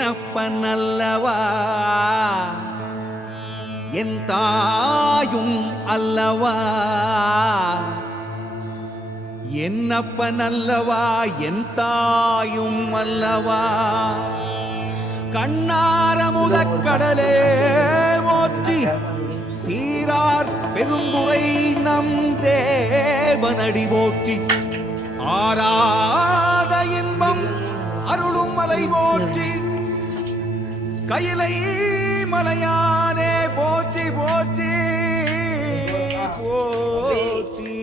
என்னப்பனல்லவா என் தாயும் அல்லவா, என்னப்பனல்லவா என் தாயும் அல்லவா. கண்ணாரமுதக்கடலே போற்றி சீரார் பெருந்துரை நம் தேவனடி போற்றி. ஆராத இன்பம் அருளும் மலை போற்றி, கையிலை மலையானே போற்றி போற்றி போற்றி.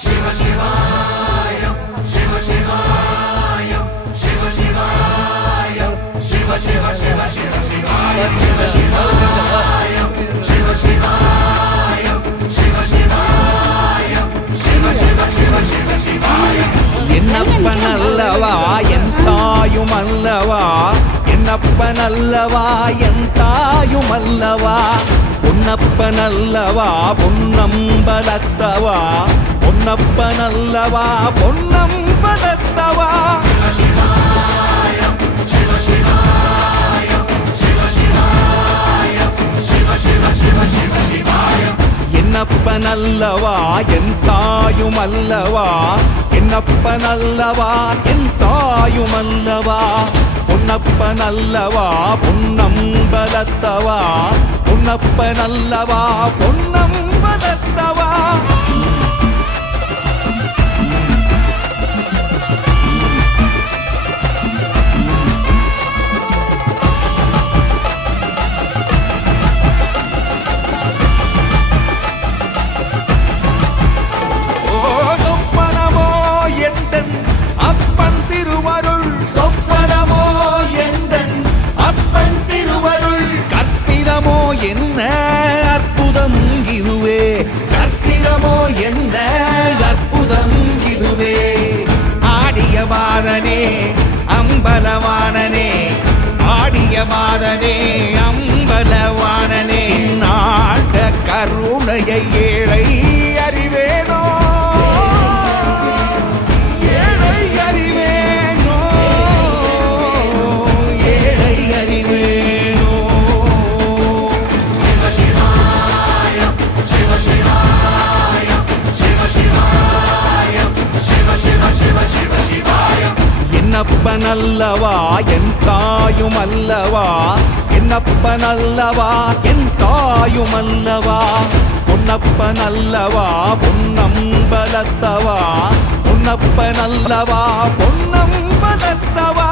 சிவ சிவாய சிவ சிவாய சிவ சிவாய சிவ சிவ சிவ சிவ சிவாய சிவ சிவாய சிவ சிவாய சிவ சிவாய சிவ சிவ சிவ சிவ சிவாய. என்னப்பனல்லவா என் தாயும் அல்லவா, என்னப்பனல்லவா என் தாயும் அல்லவா. பொன்னப்பனல்லவா பொன்னம்பலத்தவா, பொன்னப்பனல்லவா பொன்னம்பலத்தவா. என்னப்பனல்லவா என் தாயும் அல்லவா, என்னப்பனல்லவா என் தாயும் அல்லவா. பொன்னப்பனல்லவா பொன்னம்பலத்தவா, பொன்னப்பனல்லவா பொன்னம்பலத்தவா. என்ன அற்புதம் இதுவே, கற்பிதமோ என்ன அற்புதம் இதுவே. ஆடிய மாதனே அம்பலவானனே, ஆடிய மாதனே அம்பலவானனே. நாட கருணையை ஏழை அறிவேனோ, ஏழை அறிவேனோ, ஏழை அறிவேனோ. என்னப்பனல்லவா என் தாயும் அல்லவா, என்னப்பனல்லவா என் தாயும் அல்லவா. பொன்னப்பனல்லவா பொன்னம்பலத்தவா, பொன்னப்பனல்லவா பொன்னம்பலத்தவா.